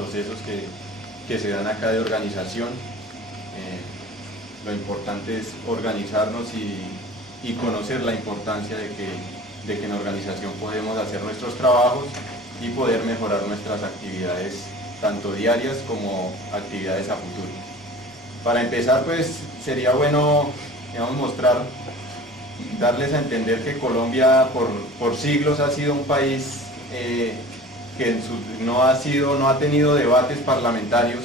procesos que se dan acá de organización. Lo importante es organizarnos y conocer la importancia de que en organización podemos hacer nuestros trabajos y poder mejorar nuestras actividades, tanto diarias como actividades a futuro. Para empezar, pues sería bueno, digamos, darles a entender que Colombia por siglos ha sido un país que no ha tenido debates parlamentarios,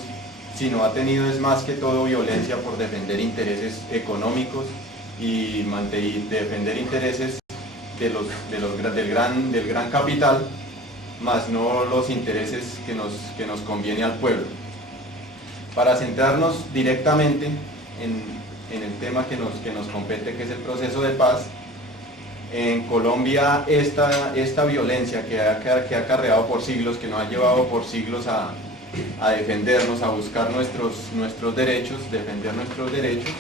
sino ha tenido es más que todo violencia por defender intereses económicos y defender intereses del gran capital, más no los intereses que nos conviene al pueblo. Para centrarnos directamente en el tema que nos compete, que es el proceso de paz, en Colombia esta violencia que ha acarreado por siglos, que nos ha llevado por siglos a defendernos, a buscar nuestros derechos, defender nuestros derechos,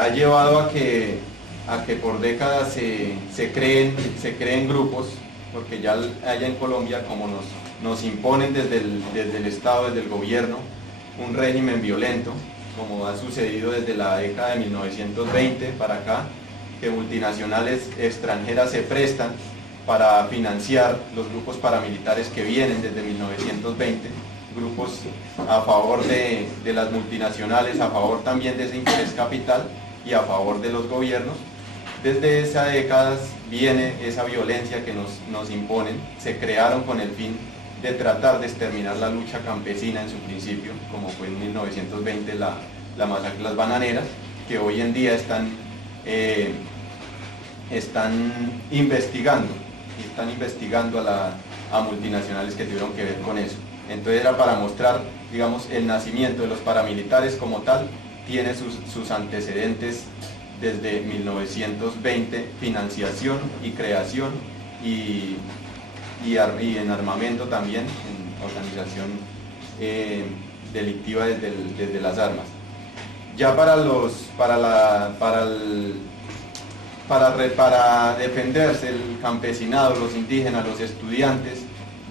ha llevado a que por décadas se creen grupos, porque ya allá en Colombia, como nos imponen desde el Estado, desde el gobierno, un régimen violento, como ha sucedido desde la década de 1920 para acá, que multinacionales extranjeras se prestan para financiar los grupos paramilitares que vienen desde 1920, grupos a favor de las multinacionales, a favor también de ese interés capital y a favor de los gobiernos. Desde esas décadas viene esa violencia que nos imponen. Se crearon con el fin de tratar de exterminar la lucha campesina en su principio, como fue en 1920 la masacre de las bananeras, que hoy en día están investigando a multinacionales que tuvieron que ver con eso. Entonces era para mostrar, digamos, el nacimiento de los paramilitares como tal, tiene sus antecedentes desde 1920, financiación y creación y en armamento también, en organización delictiva desde las armas. Ya para defenderse el campesinado, los indígenas, los estudiantes,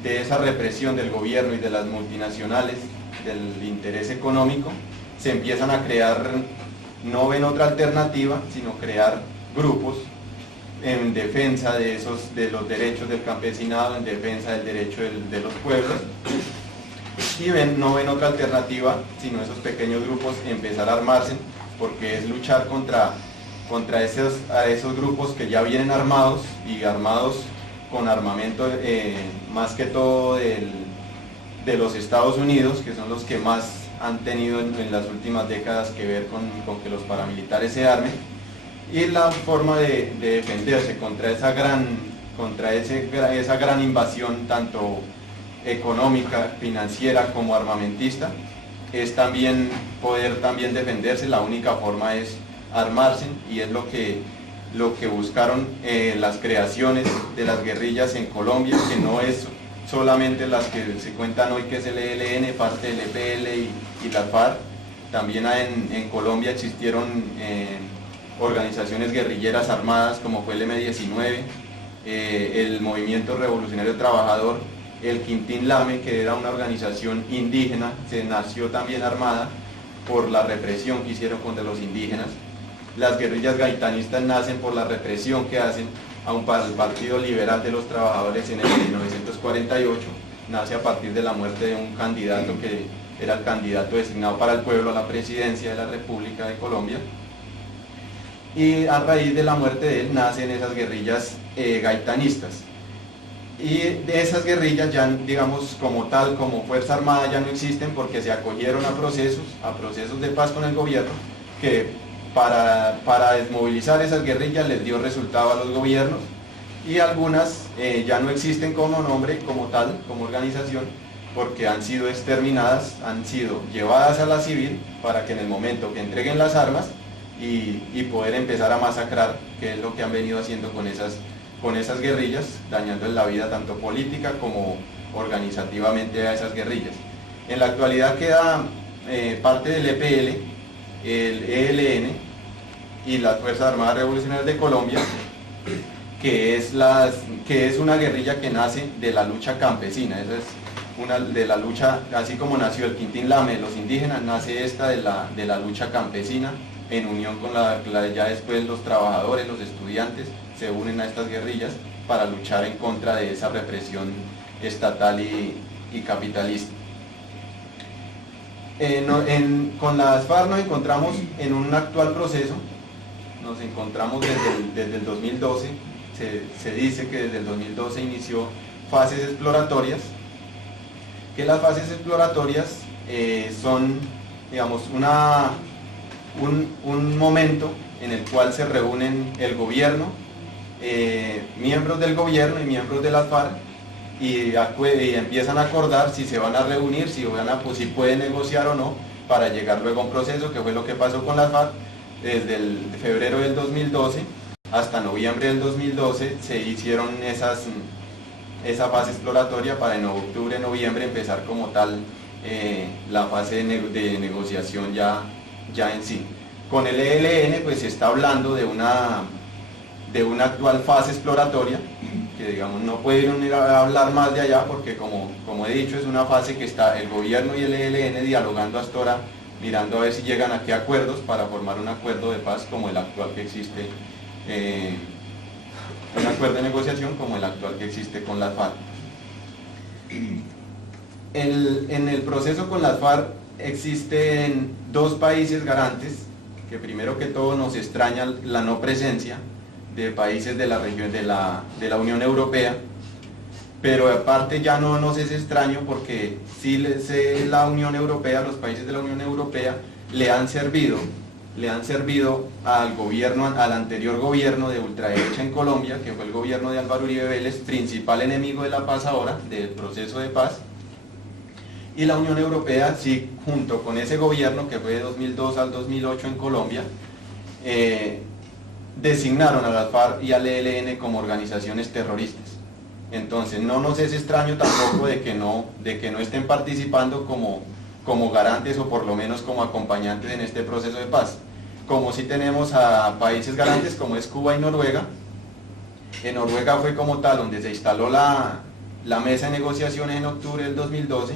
de esa represión del gobierno y de las multinacionales, del interés económico, se empiezan a crear, no ven otra alternativa, sino crear grupos en defensa de los derechos del campesinado, en defensa del derecho de los pueblos, y no ven otra alternativa, sino esos pequeños grupos empezar a armarse, porque es luchar contra esos grupos que ya vienen armados, y armados con armamento más que todo de los Estados Unidos, que son los que más han tenido en las últimas décadas que ver con que los paramilitares se armen, y la forma de defenderse contra esa gran invasión, tanto económica, financiera como armamentista, es también poder defenderse. La única forma es armarse, y es lo que buscaron las creaciones de las guerrillas en Colombia, que no es solamente las que se cuentan hoy, que es el ELN, parte del EPL y la FARC. También en Colombia existieron organizaciones guerrilleras armadas, como fue el M-19, el Movimiento Revolucionario Trabajador, el Quintín Lame, que era una organización indígena, se nació también armada por la represión que hicieron contra los indígenas. Las guerrillas gaitanistas nacen por la represión que hacen al Partido Liberal de los Trabajadores en el 1948, nace a partir de la muerte de un candidato que era el candidato designado para el pueblo a la presidencia de la República de Colombia, y a raíz de la muerte de él nacen esas guerrillas gaitanistas. Y de esas guerrillas ya, digamos, como tal, como fuerza armada, ya no existen, porque se acogieron a procesos de paz con el gobierno, que para desmovilizar esas guerrillas les dio resultado a los gobiernos, y algunas ya no existen como nombre, como tal, como organización, porque han sido exterminadas, han sido llevadas a la civil, para que en el momento que entreguen las armas y poder empezar a masacrar, que es lo que han venido haciendo con esas guerrillas, dañando la vida tanto política como organizativamente a esas guerrillas. En la actualidad queda parte del EPL, el ELN y las Fuerzas Armadas Revolucionarias de Colombia, que es una guerrilla que nace de la lucha campesina. de la lucha, así como nació el Quintín Lame de los indígenas, nace esta de la lucha campesina, en unión con ya después los trabajadores, los estudiantes, se unen a estas guerrillas para luchar en contra de esa represión estatal y capitalista. Con las FARC nos encontramos en un actual proceso, nos encontramos desde el 2012, se dice que desde el 2012 inició fases exploratorias, que las fases exploratorias son, digamos, un momento en el cual se reúnen el gobierno, miembros del gobierno y miembros de las FARC y empiezan a acordar si se van a reunir, si pueden negociar o no, para llegar luego a un proceso, que fue lo que pasó con las FARC. Desde el febrero del 2012 hasta noviembre del 2012 se hicieron esa fase exploratoria para en octubre, noviembre empezar como tal la fase de negociación ya en sí. Con el ELN pues se está hablando de una actual fase exploratoria, que digamos no puede ir a hablar más de allá porque como he dicho es una fase que está el gobierno y el ELN dialogando hasta ahora, mirando a ver si llegan a qué acuerdos para formar un acuerdo de paz como el actual que existe, un acuerdo de negociación como el actual que existe con las FARC. En el proceso con las FARC existen dos países garantes, que primero que todo nos extraña la no presencia de países de la región de la Unión Europea, pero aparte ya no nos es extraño porque sí la Unión Europea, los países de la Unión Europea le han servido al gobierno, al anterior gobierno de ultraderecha en Colombia, que fue el gobierno de Álvaro Uribe Vélez, principal enemigo de la paz ahora, del proceso de paz. Y la Unión Europea, sí, junto con ese gobierno que fue de 2002 al 2008 en Colombia, designaron a las FARC y al ELN como organizaciones terroristas. Entonces no nos es extraño tampoco de que no estén participando como garantes o por lo menos como acompañantes en este proceso de paz. Como si tenemos a países garantes como es Cuba y Noruega. En Noruega fue como tal donde se instaló la mesa de negociaciones en octubre del 2012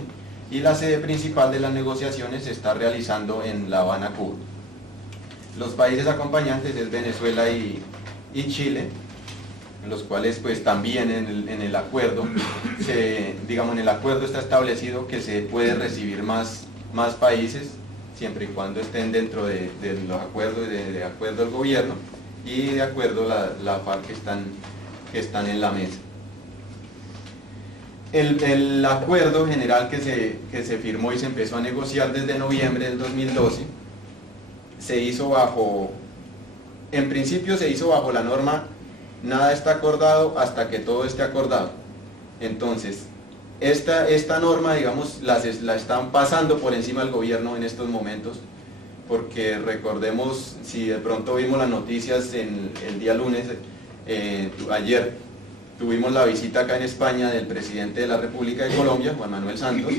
y la sede principal de las negociaciones se está realizando en La Habana, Cuba. Los países acompañantes es Venezuela y Chile, en los cuales pues también en el acuerdo en el acuerdo está establecido que se puede recibir más países siempre y cuando estén dentro de los acuerdos de acuerdo al gobierno y de acuerdo a la FARC que están en la mesa. El acuerdo general que se firmó y se empezó a negociar desde noviembre del 2012 en principio se hizo bajo la norma nada está acordado hasta que todo esté acordado. Entonces, esta norma, digamos, la están pasando por encima del gobierno en estos momentos, porque recordemos, si de pronto vimos las noticias el día lunes, ayer tuvimos la visita acá en España del presidente de la República de Colombia, Juan Manuel Santos,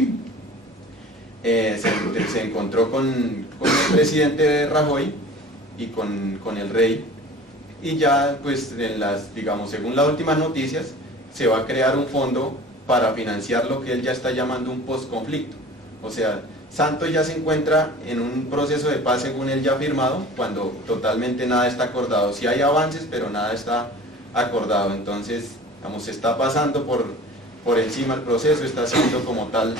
se encontró con el presidente Rajoy y con el rey, y ya pues según las últimas noticias se va a crear un fondo para financiar lo que él ya está llamando un postconflicto. O sea, Santos ya se encuentra en un proceso de paz según él ya firmado, cuando totalmente nada está acordado. Sí hay avances, pero nada está acordado. Entonces, se está pasando por encima el proceso, está haciendo como tal,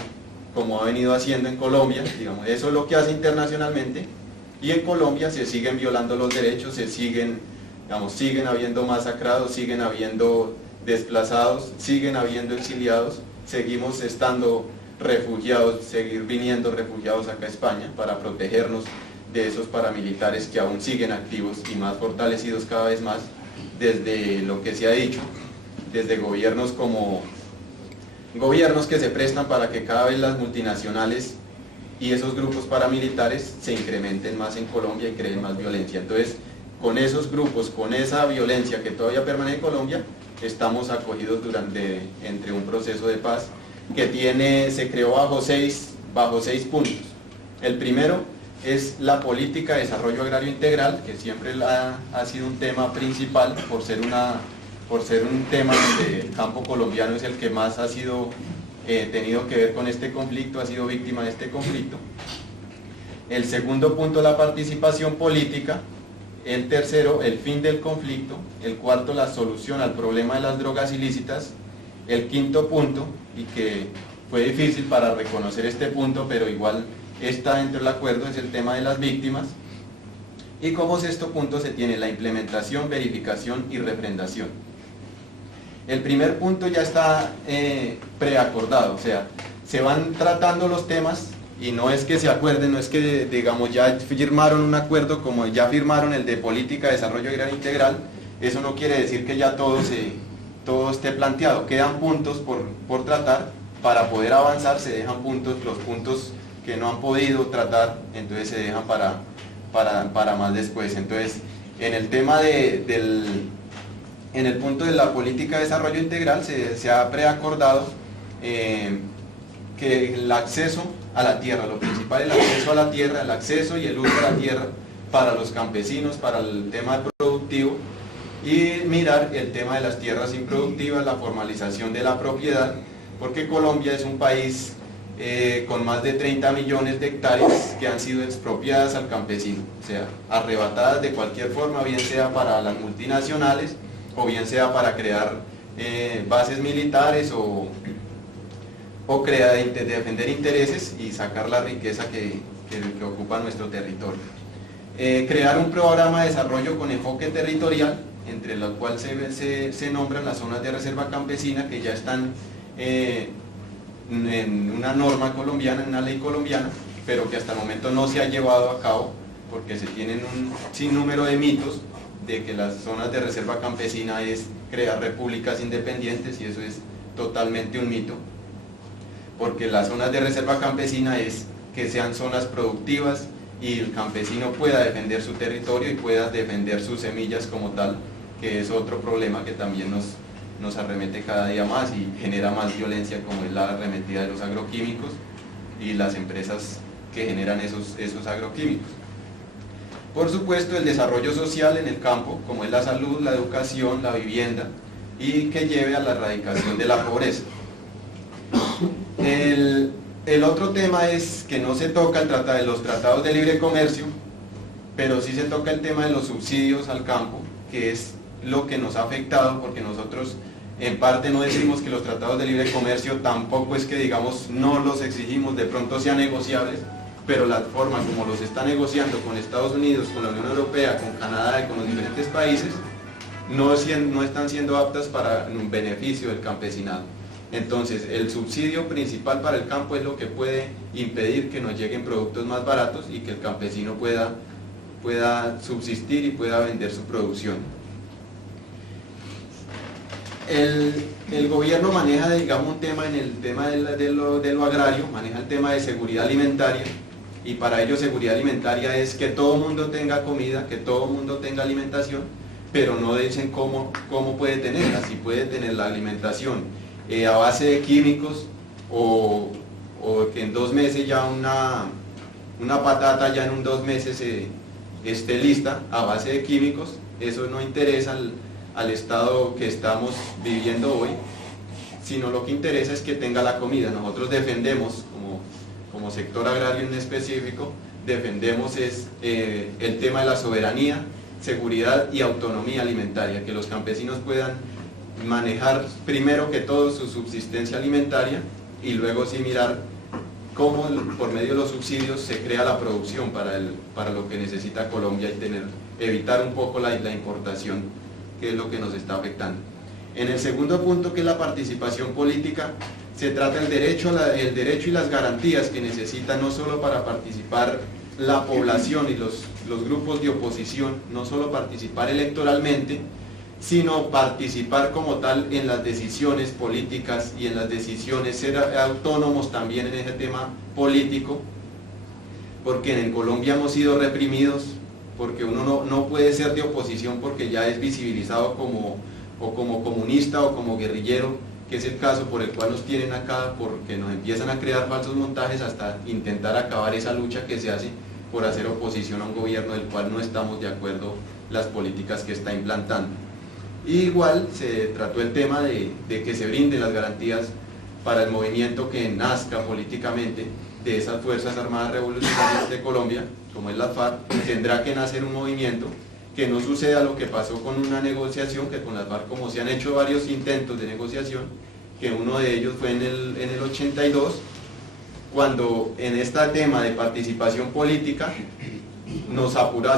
como ha venido haciendo en Colombia, digamos, eso es lo que hace internacionalmente, y en Colombia se siguen violando los derechos, siguen habiendo masacrados, siguen habiendo desplazados, siguen habiendo exiliados, seguimos estando refugiados, seguir viniendo refugiados acá a España para protegernos de esos paramilitares que aún siguen activos y más fortalecidos cada vez más, desde lo que se ha dicho, desde gobiernos que se prestan para que cada vez las multinacionales y esos grupos paramilitares se incrementen más en Colombia y creen más violencia. Entonces, con esos grupos, con esa violencia que todavía permanece en Colombia, estamos acogidos entre un proceso de paz que se creó bajo seis puntos. El primero es la política de desarrollo agrario integral, que siempre ha sido un tema principal por ser un tema donde el campo colombiano es el que más ha sido tenido que ver con este conflicto, ha sido víctima de este conflicto. El segundo punto, la participación política. El tercero, el fin del conflicto. El cuarto, la solución al problema de las drogas ilícitas. El quinto punto, y que fue difícil para reconocer este punto, pero igual está dentro del acuerdo, es el tema de las víctimas. Y como sexto punto se tiene la implementación, verificación y refrendación. El primer punto ya está preacordado, o sea, se van tratando los temas y no es que se acuerden, no es que digamos ya firmaron un acuerdo como ya firmaron el de política de desarrollo agrario integral, eso no quiere decir que ya todo esté planteado, quedan puntos por tratar, para poder avanzar se dejan puntos, los puntos que no han podido tratar, entonces se dejan para más después. Entonces, en el tema en el punto de la política de desarrollo integral se ha preacordado que el acceso a la tierra, lo principal es el acceso a la tierra, el acceso y el uso de la tierra para los campesinos, para el tema productivo, y mirar el tema de las tierras improductivas, la formalización de la propiedad, porque Colombia es un país con más de 30 millones de hectáreas que han sido expropiadas al campesino, o sea, arrebatadas de cualquier forma, bien sea para las multinacionales o bien sea para crear bases militares o defender intereses y sacar la riqueza que ocupa nuestro territorio. Crear un programa de desarrollo con enfoque territorial, entre los cuales se nombran las zonas de reserva campesina que ya están en una norma colombiana, en una ley colombiana, pero que hasta el momento no se ha llevado a cabo porque se tienen un sinnúmero de mitos de que las zonas de reserva campesina es crear repúblicas independientes, y eso es totalmente un mito, porque las zonas de reserva campesina es que sean zonas productivas y el campesino pueda defender su territorio y pueda defender sus semillas como tal, que es otro problema que también nos arremete cada día más y genera más violencia, como es la arremetida de los agroquímicos y las empresas que generan esos agroquímicos. Por supuesto, el desarrollo social en el campo, como es la salud, la educación, la vivienda, y que lleve a la erradicación de la pobreza. El otro tema es que no se toca los tratados de libre comercio, pero sí se toca el tema de los subsidios al campo, que es lo que nos ha afectado, porque nosotros en parte no decimos que los tratados de libre comercio tampoco es que digamos no los exigimos, de pronto sean negociables, pero la forma como los está negociando con Estados Unidos, con la Unión Europea, con Canadá y con los diferentes países, no están siendo aptas para un beneficio del campesinado. Entonces, el subsidio principal para el campo es lo que puede impedir que nos lleguen productos más baratos y que el campesino pueda subsistir y pueda vender su producción. El gobierno maneja, digamos, un tema en el tema de lo agrario, maneja el tema de seguridad alimentaria, y para ello seguridad alimentaria es que todo el mundo tenga comida, que todo el mundo tenga alimentación, pero no dicen cómo puede tenerla, si puede tener la alimentación a base de químicos o que en 2 meses ya una patata ya en 2 meses esté lista a base de químicos. Eso no interesa al estado que estamos viviendo hoy, sino lo que interesa es que tenga la comida. Nosotros defendemos, como sector agrario en específico, defendemos el tema de la soberanía, seguridad y autonomía alimentaria, que los campesinos puedan manejar primero que todo su subsistencia alimentaria y luego sí mirar cómo por medio de los subsidios se crea la producción para lo que necesita Colombia y evitar un poco la importación, que es lo que nos está afectando. En el segundo punto, que es la participación política, se trata el derecho y las garantías que necesita no solo para participar la población y los grupos de oposición, no solo participar electoralmente, sino participar como tal en las decisiones políticas y en las decisiones, ser autónomos también en ese tema político, porque en Colombia hemos sido reprimidos, porque uno no puede ser de oposición porque ya es visibilizado como comunista o como guerrillero, que es el caso por el cual nos tienen acá, porque nos empiezan a crear falsos montajes hasta intentar acabar esa lucha que se hace por hacer oposición a un gobierno del cual no estamos de acuerdo las políticas que está implantando. Y igual se trató el tema de que se brinden las garantías para el movimiento que nazca políticamente de esas Fuerzas Armadas Revolucionarias de Colombia, como es la FARC, tendrá que nacer un movimiento que no suceda lo que pasó con una negociación, que con las FARC, como se han hecho varios intentos de negociación, que uno de ellos fue en el 82, cuando en este tema de participación política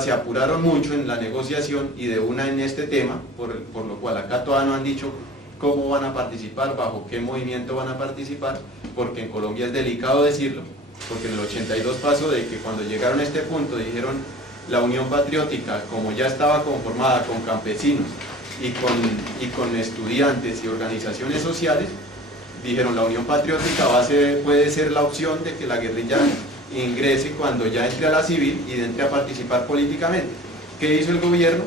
se apuraron mucho en la negociación y de una en este tema, por lo cual acá todavía no han dicho cómo van a participar, bajo qué movimiento van a participar, porque en Colombia es delicado decirlo, porque en el 82 pasó de que cuando llegaron a este punto dijeron la Unión Patriótica, como ya estaba conformada con campesinos y con estudiantes y organizaciones sociales, dijeron la Unión Patriótica puede ser la opción de que la guerrilla ingrese cuando ya entre a la civil y entre a participar políticamente. ¿Qué hizo el gobierno?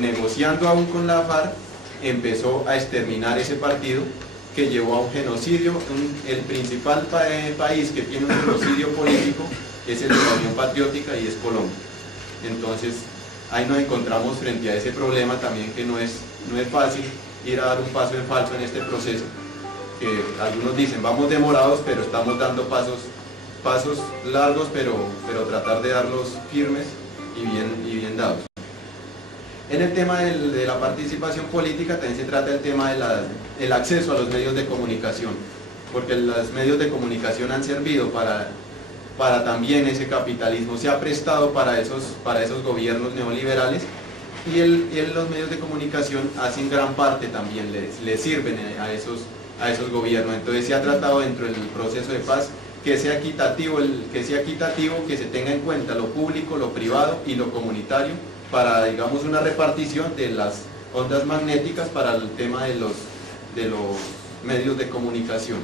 Negociando aún con la FARC, empezó a exterminar ese partido, que llevó a un genocidio. El principal país que tiene un genocidio político es el de la Unión Patriótica y es Colombia. Entonces ahí nos encontramos frente a ese problema también, que no es fácil ir a dar un paso en falso en este proceso, que algunos dicen vamos demorados, pero estamos dando pasos largos, pero tratar de darlos firmes y bien dados. En el tema de la participación política también se trata del tema del acceso a los medios de comunicación, porque los medios de comunicación han servido para también ese capitalismo, se ha prestado para esos gobiernos neoliberales, y los medios de comunicación hacen gran parte también, les sirven a esos gobiernos. Entonces se ha tratado dentro del proceso de paz que sea equitativo, que se tenga en cuenta lo público, lo privado y lo comunitario, para, digamos, una repartición de las ondas magnéticas para el tema de los medios de comunicación.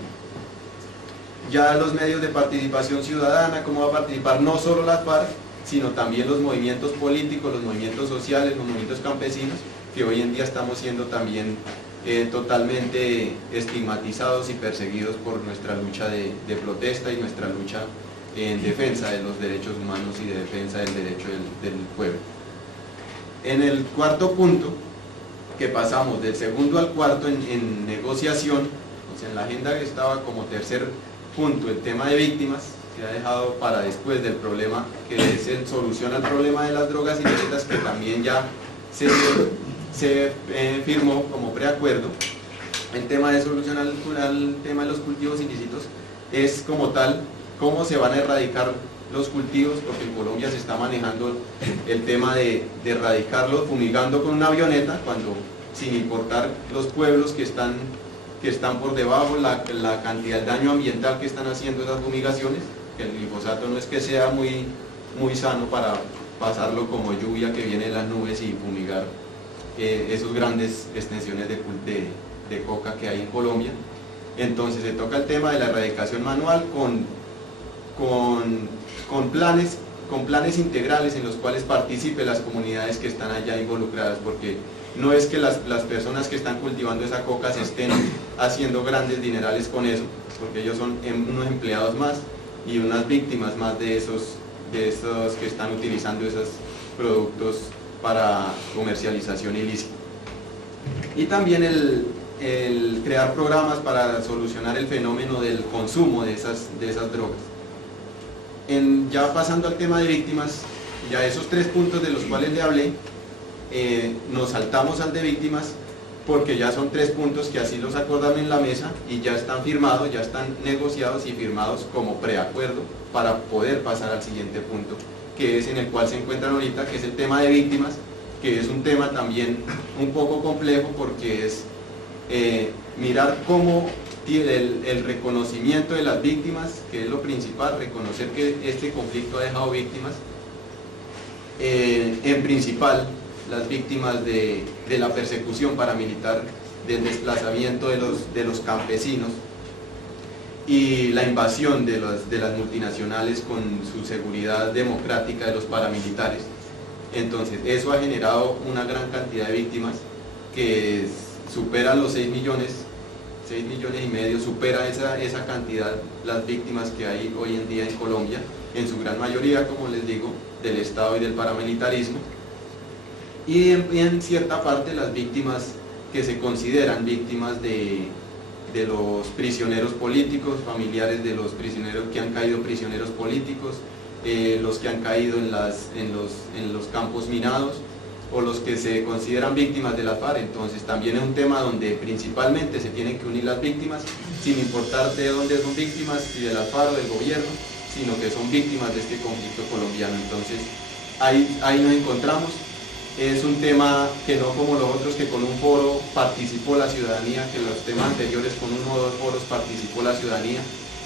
Ya los medios de participación ciudadana, cómo va a participar no solo las FARC, sino también los movimientos políticos, los movimientos sociales, los movimientos campesinos, que hoy en día estamos siendo también totalmente estigmatizados y perseguidos por nuestra lucha de protesta y nuestra lucha en defensa de los derechos humanos y de defensa del derecho del pueblo. En el cuarto punto, que pasamos del segundo al cuarto en negociación, o sea, en la agenda que estaba como tercer punto el tema de víctimas, se ha dejado para después del problema, que es el solución al problema de las drogas ilícitas, que también ya se firmó como preacuerdo. El tema de solución al tema de los cultivos ilícitos es como tal, cómo se van a erradicar los cultivos, porque en Colombia se está manejando el tema de erradicarlos fumigando con una avioneta, cuando sin importar los pueblos que están por debajo, la cantidad de daño ambiental que están haciendo esas fumigaciones, que el glifosato no es que sea muy sano para pasarlo como lluvia que viene de las nubes y fumigar esas grandes extensiones de coca que hay en Colombia. Entonces se toca el tema de la erradicación manual con planes integrales en los cuales participen las comunidades que están allá involucradas, porque no es que las personas que están cultivando esa coca se estén haciendo grandes dinerales con eso, porque ellos son unos empleados más y unas víctimas más de esos que están utilizando esos productos para comercialización ilícita. Y también el crear programas para solucionar el fenómeno del consumo de esas drogas. Ya pasando al tema de víctimas, ya esos tres puntos de los cuales le hablé, nos saltamos al de víctimas, porque ya son tres puntos que así los acordaron en la mesa y ya están firmados, ya están negociados y firmados como preacuerdo para poder pasar al siguiente punto, que es en el cual se encuentran ahorita, que es el tema de víctimas, que es un tema también un poco complejo, porque es mirar cómo el reconocimiento de las víctimas, que es lo principal, reconocer que este conflicto ha dejado víctimas, en principal las víctimas de la persecución paramilitar, del desplazamiento de los campesinos y la invasión de las multinacionales con su seguridad democrática de los paramilitares. Entonces eso ha generado una gran cantidad de víctimas que superan los 6 millones y medio, supera esa cantidad las víctimas que hay hoy en día en Colombia, en su gran mayoría, como les digo, del Estado y del paramilitarismo, y en cierta parte las víctimas que se consideran víctimas de de los prisioneros políticos, familiares de los prisioneros que han caído prisioneros políticos, los que han caído en los campos minados, o los que se consideran víctimas de la FARC. Entonces también es un tema donde principalmente se tienen que unir las víctimas, sin importar de dónde son víctimas, si de la FARC o del gobierno, sino que son víctimas de este conflicto colombiano. Entonces ahí nos encontramos. Es un tema que no como los otros, que con un foro participó la ciudadanía, que los temas anteriores con uno o dos foros participó la ciudadanía.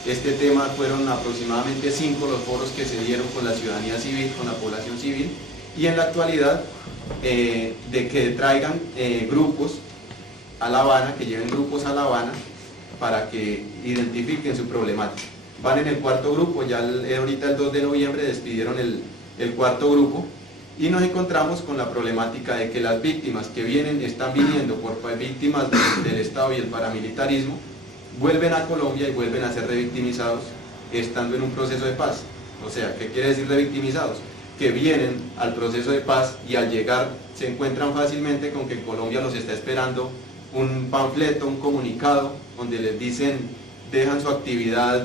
Este tema fueron aproximadamente 5 los foros que se dieron con la ciudadanía civil, con la población civil, y en la actualidad de que traigan grupos a La Habana, que lleven grupos a La Habana para que identifiquen su problemática. Van en el 4.º grupo, ya ahorita el 2 de noviembre despidieron el 4.º grupo, y nos encontramos con la problemática de que las víctimas que están viniendo por víctimas del Estado y el paramilitarismo, vuelven a Colombia y vuelven a ser revictimizados estando en un proceso de paz. O sea, ¿qué quiere decir revictimizados? Que vienen al proceso de paz y al llegar se encuentran fácilmente con que en Colombia los está esperando un panfleto, un comunicado, donde les dicen, dejan su actividad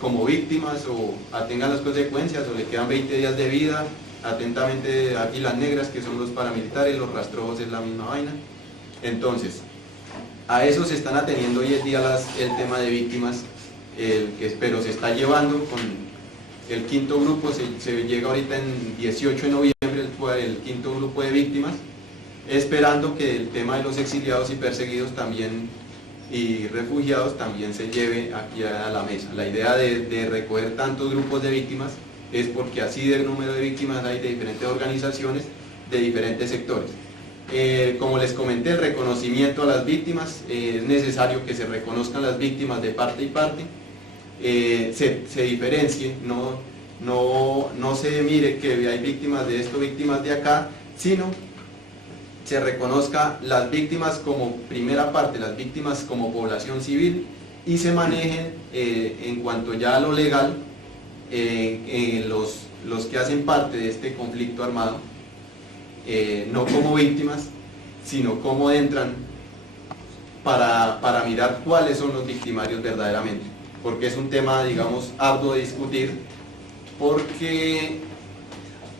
como víctimas o atengan las consecuencias, o le quedan 20 días de vida, atentamente Águilas Negras, que son los paramilitares, los rastrojos es la misma vaina. Entonces, a eso se están ateniendo hoy en día el tema de víctimas, pero se está llevando con el 5.º grupo, se llega ahorita en 18 de noviembre el 5.º grupo de víctimas, esperando que el tema de los exiliados y perseguidos también y refugiados también se lleve aquí a la mesa. La idea de recoger tantos grupos de víctimas es porque así de número de víctimas hay de diferentes organizaciones, de diferentes sectores. Como les comenté, el reconocimiento a las víctimas, es necesario que se reconozcan las víctimas de parte y parte, se diferencie, no se mire que hay víctimas de esto, víctimas de acá, sino se reconozca las víctimas como primera parte, las víctimas como población civil, y se manejen en cuanto ya a lo legal los que hacen parte de este conflicto armado, no como víctimas, sino cómo entran para mirar cuáles son los victimarios verdaderamente, porque es un tema, digamos, arduo de discutir, porque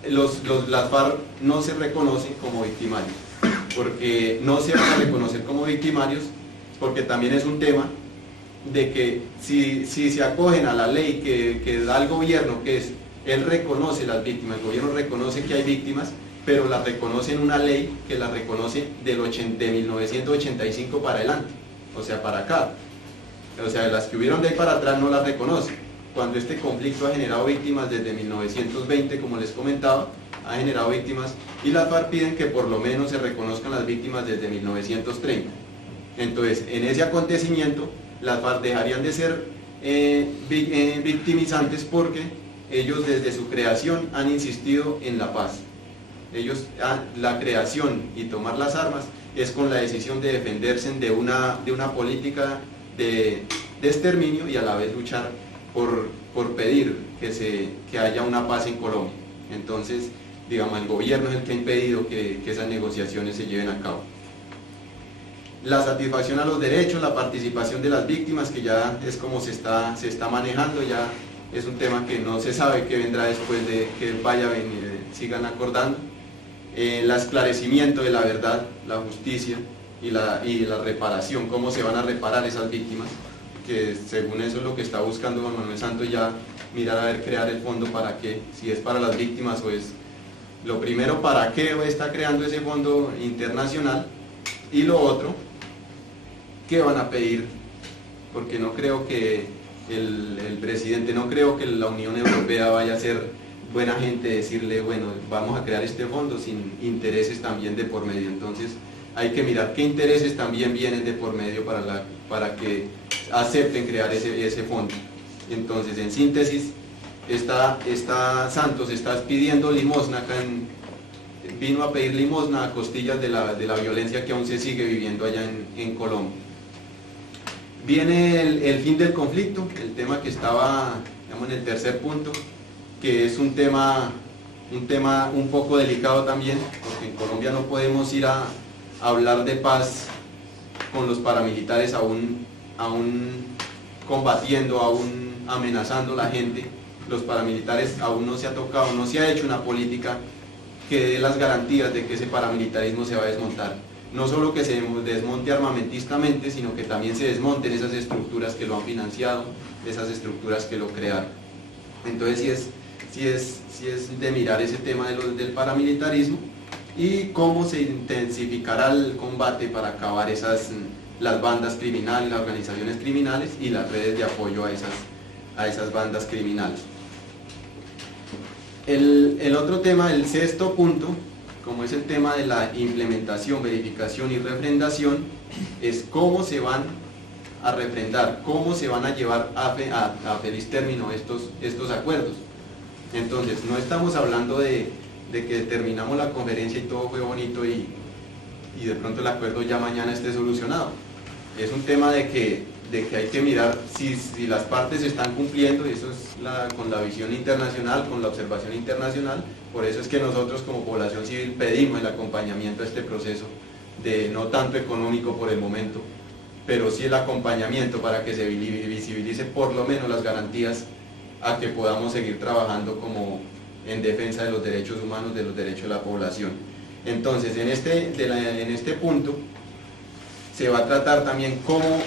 las FARC no se reconocen como victimarios, porque no se van a reconocer como victimarios, porque también es un tema de que si se acogen a la ley que da el gobierno, que es, él reconoce las víctimas, el gobierno reconoce que hay víctimas, pero las reconoce en una ley que las reconoce de 1985 para adelante, o sea, para acá. O sea, las que hubieron de ahí para atrás no las reconoce, cuando este conflicto ha generado víctimas desde 1920, como les comentaba, ha generado víctimas, y las FARC piden que por lo menos se reconozcan las víctimas desde 1930. Entonces, en ese acontecimiento, las FARC dejarían de ser victimizantes, porque ellos desde su creación han insistido en la paz. Ellos, la creación y tomar las armas es con la decisión de defenderse de una política de exterminio, y a la vez luchar por pedir que haya una paz en Colombia. Entonces, digamos, el gobierno es el que ha impedido que esas negociaciones se lleven a cabo. La satisfacción a los derechos, la participación de las víctimas, que ya es como se está manejando, ya es un tema que no se sabe qué vendrá después de que vaya a venir, sigan acordando. El esclarecimiento de la verdad, la justicia y la reparación, cómo se van a reparar esas víctimas, que según eso es lo que está buscando Juan Manuel Santos, ya mirar a ver, crear el fondo para qué, si es para las víctimas o es lo primero, para qué está creando ese fondo internacional, y lo otro, qué van a pedir, porque no creo que el presidente, no creo que la Unión Europea vaya a ser buena gente decirle, bueno, vamos a crear este fondo sin intereses también de por medio. Entonces hay que mirar qué intereses también vienen de por medio para que acepten crear ese fondo. Entonces, en síntesis, Santos está pidiendo limosna acá, vino a pedir limosna a costillas de la violencia que aún se sigue viviendo allá en Colombia. Viene el fin del conflicto, el tema que estaba, digamos, en el tercer punto, que es un tema un poco delicado también, porque en Colombia no podemos ir a hablar de paz con los paramilitares aún aún combatiendo, aún amenazando a la gente. Los paramilitares aún no se ha tocado, no se ha hecho una política que dé las garantías de que ese paramilitarismo se va a desmontar. No solo que se desmonte armamentistamente, sino que también se desmonten esas estructuras que lo han financiado, esas estructuras que lo crearon. Entonces sí es de mirar ese tema del paramilitarismo y cómo se intensificará el combate para acabar las bandas criminales, las organizaciones criminales y las redes de apoyo a esas bandas criminales. El otro tema, el sexto punto, como es el tema de la implementación, verificación y refrendación, es cómo se van a refrendar, cómo se van a llevar a feliz término estos acuerdos. Entonces, no estamos hablando de que terminamos la conferencia y todo fue bonito y de pronto el acuerdo ya mañana esté solucionado. Es un tema de que hay que mirar si las partes están cumpliendo, y eso es con la visión internacional, con la observación internacional. Por eso es que nosotros como población civil pedimos el acompañamiento a este proceso, no tanto económico por el momento, pero sí el acompañamiento para que se visibilice por lo menos las garantías a que podamos seguir trabajando como en defensa de los derechos humanos, de los derechos de la población. Entonces, en este punto se va a tratar también cómo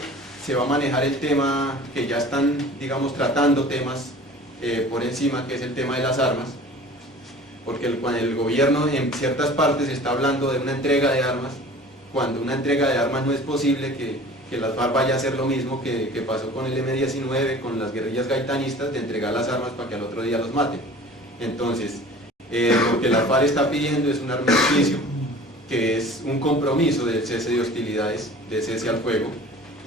se va a manejar el tema que ya están, digamos, tratando temas por encima, que es el tema de las armas, porque el gobierno en ciertas partes está hablando de una entrega de armas, cuando una entrega de armas no es posible que las FARC vaya a hacer lo mismo que pasó con el M-19, con las guerrillas gaitanistas, de entregar las armas para que al otro día los maten. Entonces, lo que la FARC está pidiendo es un armisticio, que es un compromiso del cese de hostilidades, de cese al fuego,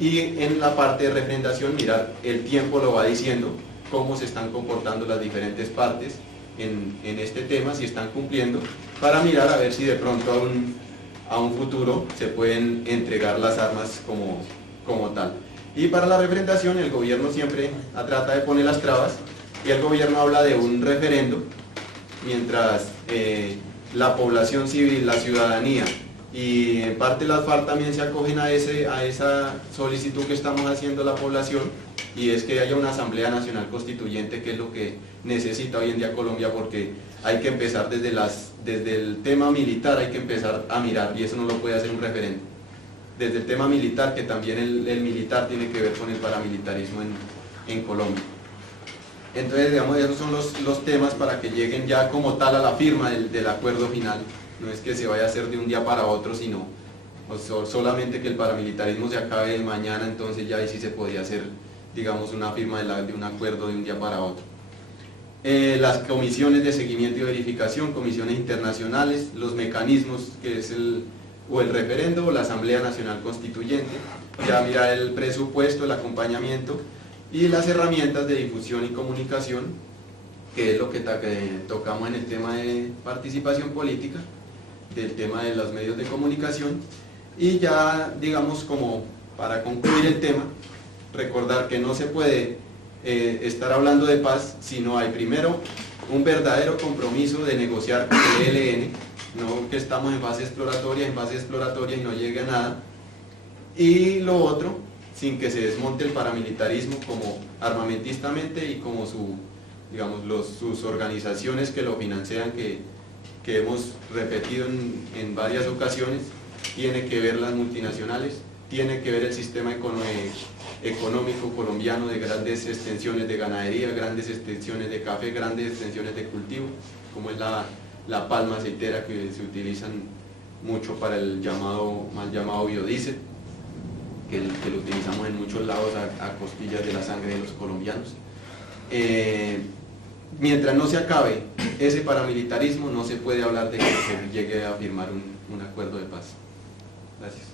y en la parte de refrendación mirar, el tiempo lo va diciendo, cómo se están comportando las diferentes partes en este tema, si están cumpliendo, para mirar a ver si de pronto a un futuro se pueden entregar las armas como tal. Y para la refrendación el gobierno siempre trata de poner las trabas, y el gobierno habla de un referendo, mientras la población civil, la ciudadanía y en parte las FARC también se acogen a esa solicitud que estamos haciendo a la población, y es que haya una Asamblea Nacional Constituyente, que es lo que necesita hoy en día Colombia, porque hay que empezar desde el tema militar, hay que empezar a mirar, y eso no lo puede hacer un referendo. Desde el tema militar, que también el militar tiene que ver con el paramilitarismo en Colombia. Entonces, digamos, esos son los temas para que lleguen ya como tal a la firma del acuerdo final. No es que se vaya a hacer de un día para otro, sino solamente que el paramilitarismo se acabe mañana, entonces ya ahí sí se podría hacer, digamos, una firma de un acuerdo de un día para otro. Las comisiones de seguimiento y verificación, comisiones internacionales, los mecanismos que es el referendo o la Asamblea Nacional Constituyente, ya mirar el presupuesto, el acompañamiento y las herramientas de difusión y comunicación, que es lo que tocamos en el tema de participación política, del tema de los medios de comunicación. Y ya, digamos, como para concluir el tema, recordar que no se puede estar hablando de paz si no hay primero un verdadero compromiso de negociar con el ELN, no que estamos en fase exploratoria y no llegue a nada, y lo otro, sin que se desmonte el paramilitarismo como armamentistamente y como sus organizaciones que lo financian, que hemos repetido en varias ocasiones. Tiene que ver las multinacionales, tiene que ver el sistema económico colombiano de grandes extensiones de ganadería, grandes extensiones de café, grandes extensiones de cultivo, como es la palma aceitera, que se utilizan mucho para el mal llamado biodiesel, que lo utilizamos en muchos lados a costillas de la sangre de los colombianos. Mientras no se acabe ese paramilitarismo, no se puede hablar de que se llegue a firmar un acuerdo de paz. Gracias.